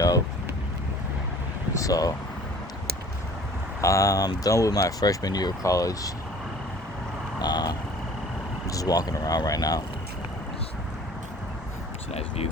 Yo, so I'm done with my freshman year of college. I'm just walking around right now. It's a nice view.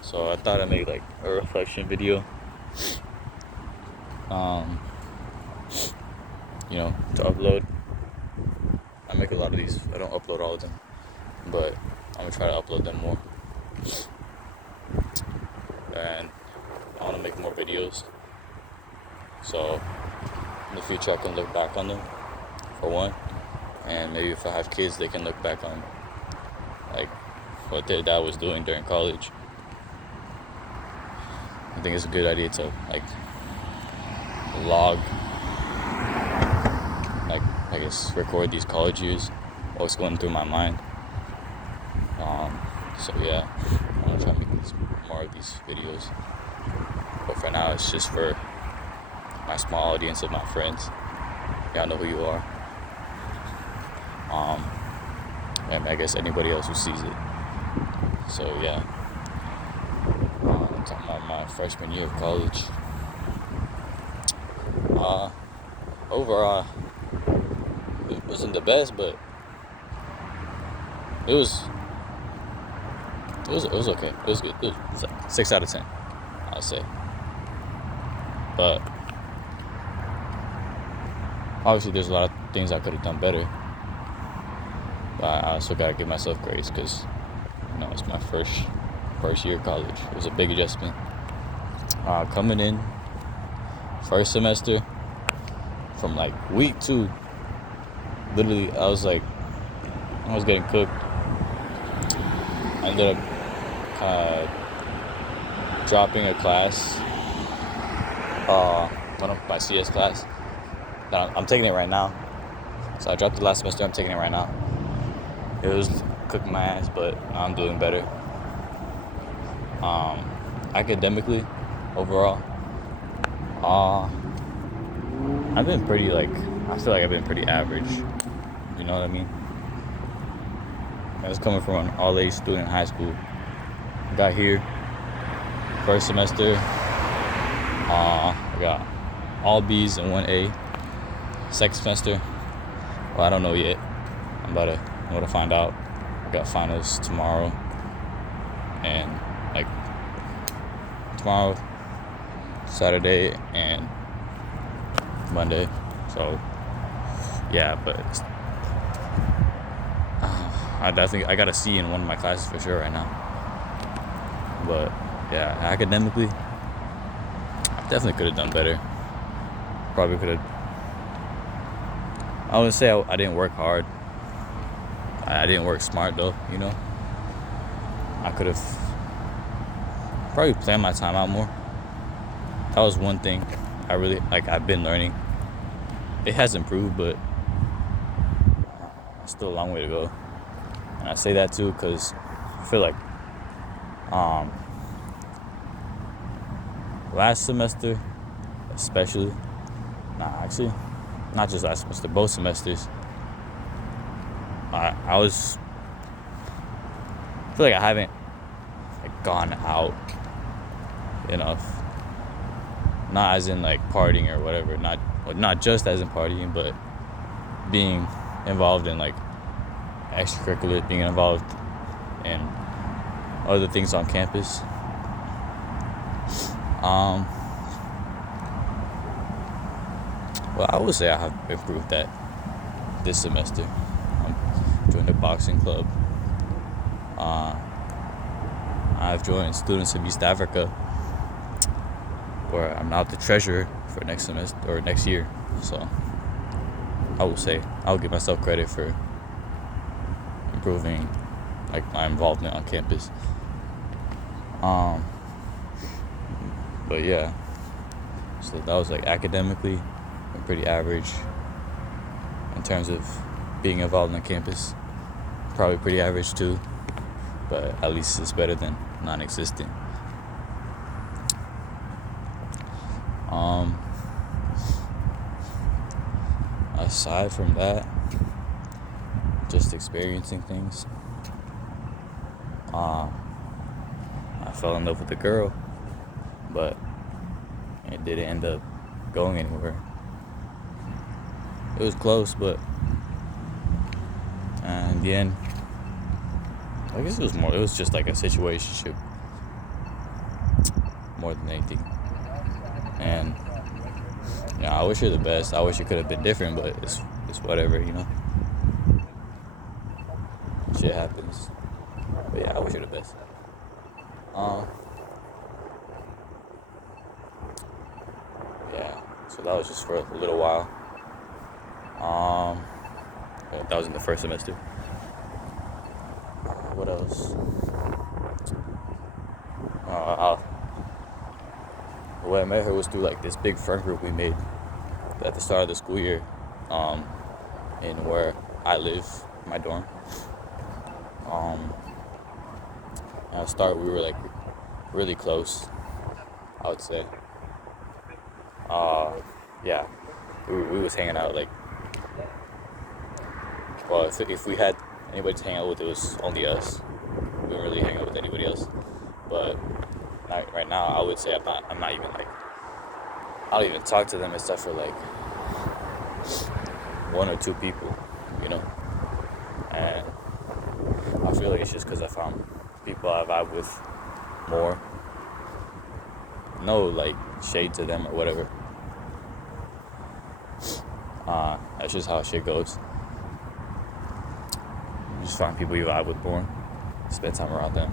So I thought I'd make like a reflection video. Um, to upload. I make a lot of these. I don't upload all of them, but I'm gonna try to upload them more. And I want to make more videos, so in the future I can look back on them, for one, and maybe if I have kids, they can look back on like what their dad was doing during college. I think it's a good idea to like log, like I guess record these college years, what's going through my mind. So yeah, I want to try to make more of these videos, but for now it's just for my small audience of my friends. Y'all know who you are. And I guess anybody else who sees it. So yeah, I'm talking about my freshman year of college. Overall, it wasn't the best, but it was okay. It was good. It was 6 out of 10, I'll say. But obviously, there's a lot of things I could have done better. But I also gotta give myself grace because it's my first year of college. It was a big adjustment. Coming in first semester, from like week 2, literally I was getting cooked. I ended up dropping a class, one of my CS class. I'm taking it right now. So I dropped it last semester. I'm taking it right now. It was cooking my ass, but now I'm doing better. Academically, overall, I've been pretty I feel like I've been pretty average. You know what I mean? I was coming from an all-A student in high school. Got here, first semester, I got all B's and 1A. Second semester, well, I don't know yet. I'm about to find out. I got finals tomorrow, and tomorrow, Saturday, and Monday. So yeah, but I got a C in one of my classes for sure right now. But yeah, academically, I definitely could have done better. Probably could have. I wouldn't say I didn't work hard. I didn't work smart though. I could have probably planned my time out more. That was one thing I really I've been learning. It has improved, but it's still a long way to go. And I say that too because I feel like last semester, especially, actually, not just last semester, both semesters, I feel like I haven't gone out enough. Not as in partying or whatever, not just as in partying, but being involved in extracurriculars, being involved in other things on campus. Well, I would say I have improved that this semester. I joined a boxing club. I've joined Students of East Africa, where I'm now the treasurer for next semester or next year. So I will say I'll give myself credit for improving my involvement on campus. But yeah, so that was academically I'm pretty average in terms of being involved on campus. Probably pretty average too, but at least it's better than non-existent. Aside from that, just experiencing things. I I fell in love with the girl, but it didn't end up going anywhere. It was close, but in the end, I guess it was just like a situationship more than anything. And I wish her the best. I wish it could have been different, but it's whatever, Shit happens. But yeah, I wish her the best. Yeah, so that was just for a little while. That was in the first semester. What else? The way I met her was through like this big friend group we made at the start of the school year, in where I live, my dorm. At the start, we were like really close, I would say. Yeah, we was hanging out like, well, if we had anybody to hang out with, it was only us. We didn't really hang out with anybody else. But right now, I would say I'm not even like, I don't even talk to them except for like one or two people, and I feel like it's just because I found people I vibe with more. No like shade to them or whatever. That's just how shit goes. You just find people you vibe with more, spend time around them.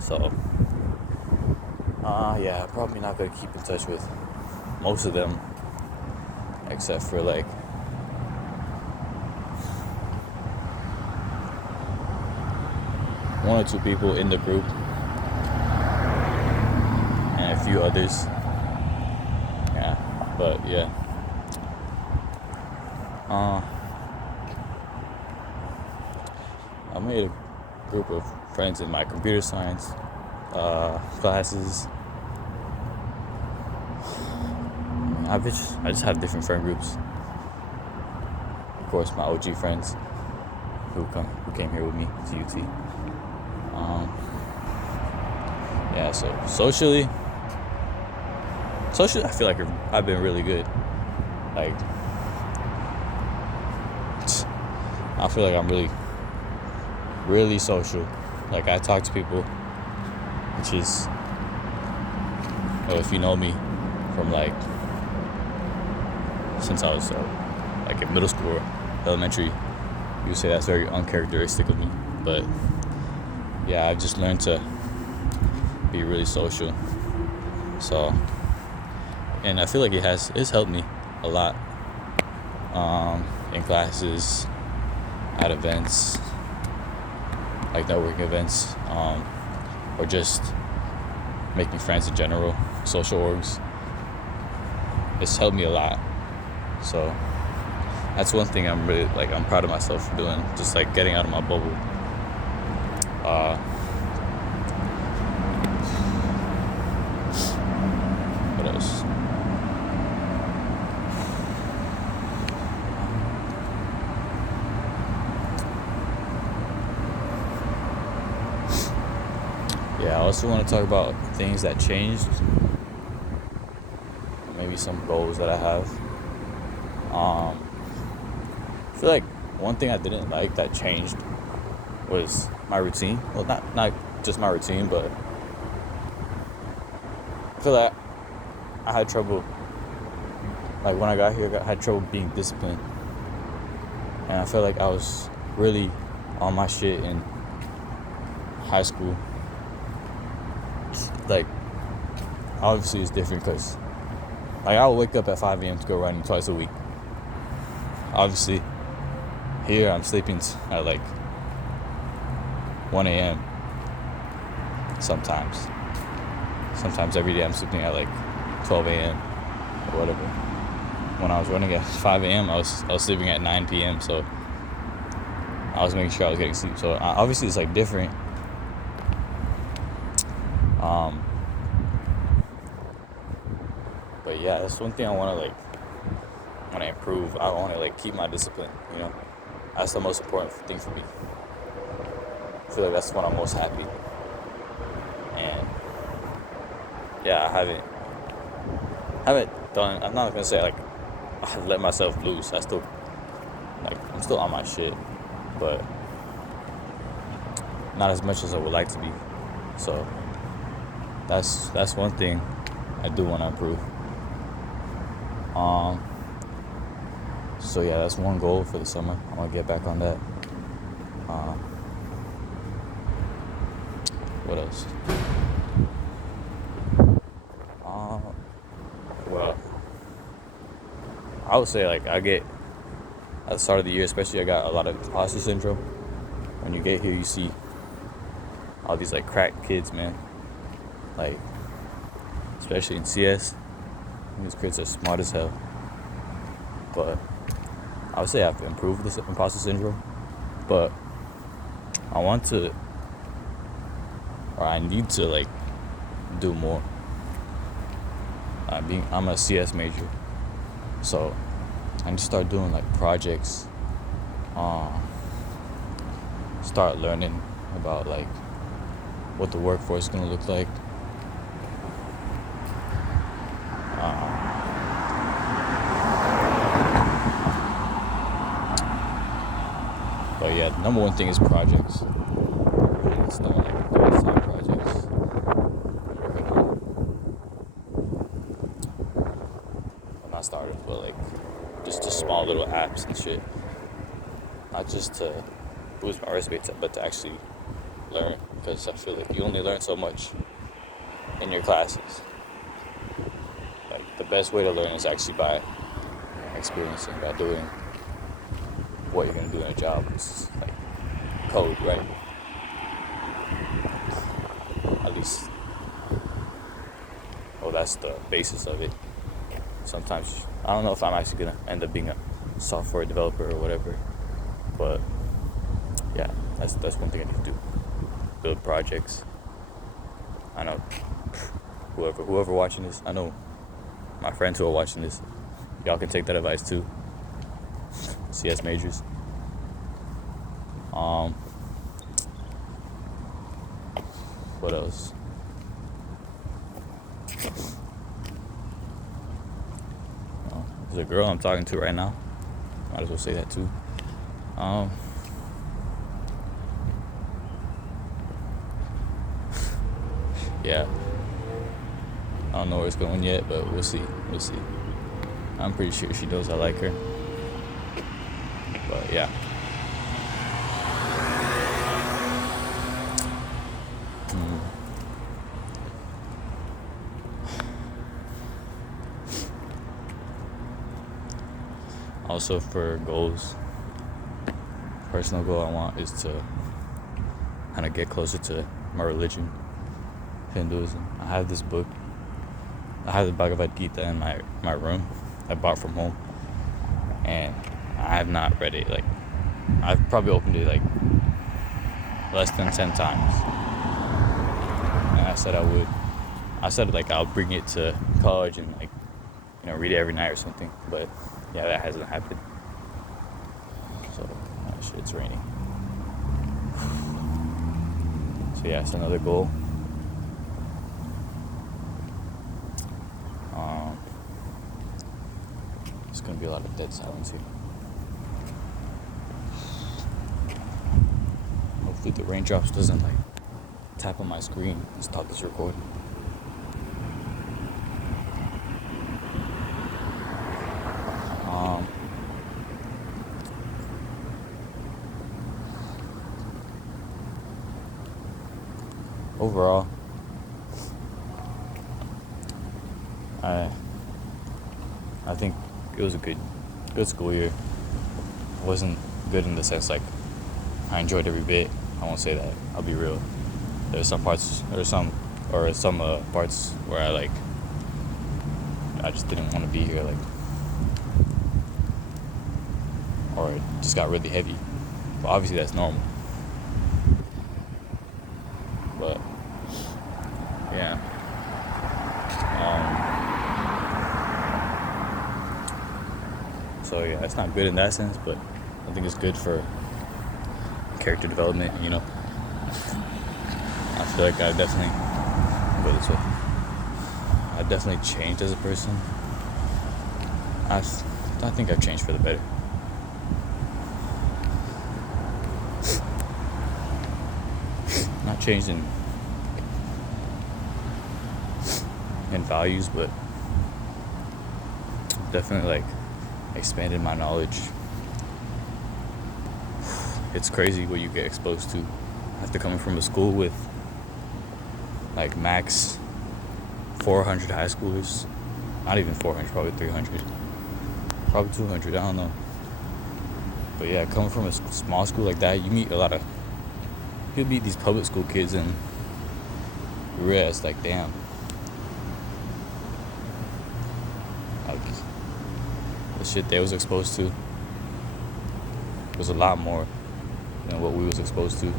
So yeah, probably not gonna keep in touch with most of them, except for like one or two people in the group and a few others. Yeah, but yeah. I made a group of friends in my computer science classes. I just have different friend groups. Of course, my OG friends who came here with me to UT. Yeah, so socially, I feel like I've been really good. Like, I feel like I'm really social. Like, I talk to people, which is, if you know me from like since I was like in middle school or elementary, you would say that's very uncharacteristic of me. But yeah, I've just learned to be really social. So, and I feel like it's helped me a lot in classes, at events, like networking events, or just making friends in general, social orgs. It's helped me a lot. So that's one thing I'm proud of myself for doing, just like getting out of my bubble. What else? Yeah, I also want to talk about things that changed. Maybe some goals that I have. I feel like one thing I didn't like that changed was my routine. Well, not just my routine, but I feel like I had trouble. Like when I got here, I had trouble being disciplined, and I felt like I was really on my shit in high school. Like, obviously it's different because like I would wake up at 5 a.m. to go running twice a week. Obviously, here I'm sleeping at like 1 a.m. Sometimes every day I'm sleeping at like 12 a.m. or whatever. When I was running at 5 a.m., I was sleeping at 9 p.m. So I was making sure I was getting sleep. So obviously it's like different. But yeah, that's one thing I want to improve. I want to like keep my discipline. That's the most important thing for me. I feel like that's when I'm most happy. yeah, I haven't done. I'm not gonna say like I let myself loose. I'm still on my shit, but not as much as I would like to be. So that's one thing I do want to improve. Um. So yeah, that's one goal for the summer. I want to get back on that. Um. What else? Um. Well, I would say like at the start of the year, especially, I got a lot of imposter syndrome. When you get here, you see all these like crack kids, man. Like, especially in CS, these kids are smart as hell. But I would say I have to improve this imposter syndrome. But I want to, or I need to like do more. I'm a CS major, so I need to start doing like projects. Start learning about like what the workforce is gonna look like. But yeah, the number one thing is projects. It's not like doing side projects. Working on, well, not started, but like just small little apps and shit. Not just to boost my resume, but to actually learn. Because I feel like you only learn so much in your classes. Like the best way to learn is actually by experiencing, by doing what you're gonna do in a job. It's like code, right? At least, well, that's the basis of it. Sometimes I don't know if I'm actually gonna end up being a software developer or whatever, but yeah, that's one thing I need to do. Build projects. I know whoever watching this, I know my friends who are watching this, y'all can take that advice too. CS majors. What else? There's a girl I'm talking to right now. Might as well say that too. Yeah. I don't know where it's going yet, but we'll see. We'll see. I'm pretty sure she knows I like her. But yeah. Also for goals, personal goal I want is to kind of get closer to my religion, Hinduism. I have this book. I have the Bhagavad Gita in my room. I bought from home, and I have not read it. Like, I've probably opened it like less than 10 times. And I said I would. I said like I'll bring it to college and like, read it every night or something. But yeah, that hasn't happened. So, oh shit, it's raining. So yeah, it's another goal. It's gonna be a lot of dead silence here. Hopefully the raindrops doesn't like tap on my screen and stop this recording. Overall, I think it was a good school year. It wasn't good in the sense like I enjoyed every bit. I won't say that. I'll be real. There's some parts where I just didn't want to be here, like, or it just got really heavy. But obviously that's normal. But yeah. So yeah, that's not good in that sense, but I think it's good for character development, I feel like I definitely go this way. I've definitely changed as a person. I think I've changed for the better. Not changed in values, but definitely like expanded my knowledge. It's crazy what you get exposed to after coming from a school with like max 400 high schoolers. Not even 400, probably 300, probably 200, I don't know. But yeah, coming from a small school like that, you meet you meet these public school kids and you realize like, damn, like the shit they was exposed to was a lot more than what we was exposed to,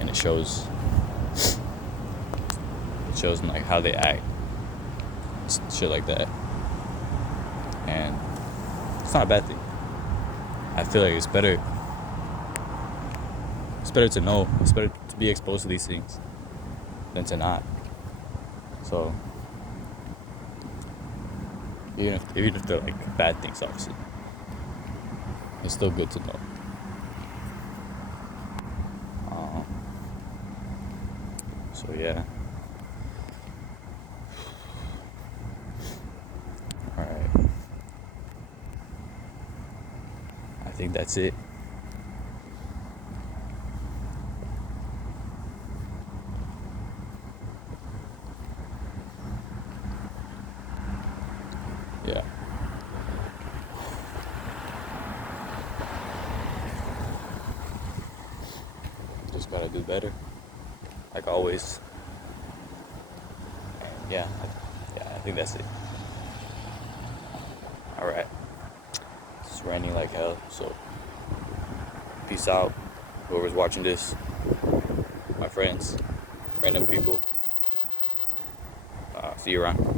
and it shows in like how they act, shit like that. And it's not a bad thing. I feel like it's better to know, it's better to be exposed to these things than to not. So even if they're like bad things, obviously, it's still good to know. So yeah. Alright. I think that's it. Yeah. Just gotta do better, like always. And yeah, I think that's it. Alright. It's raining like hell, so peace out. Whoever's watching this, my friends, random people. See you around.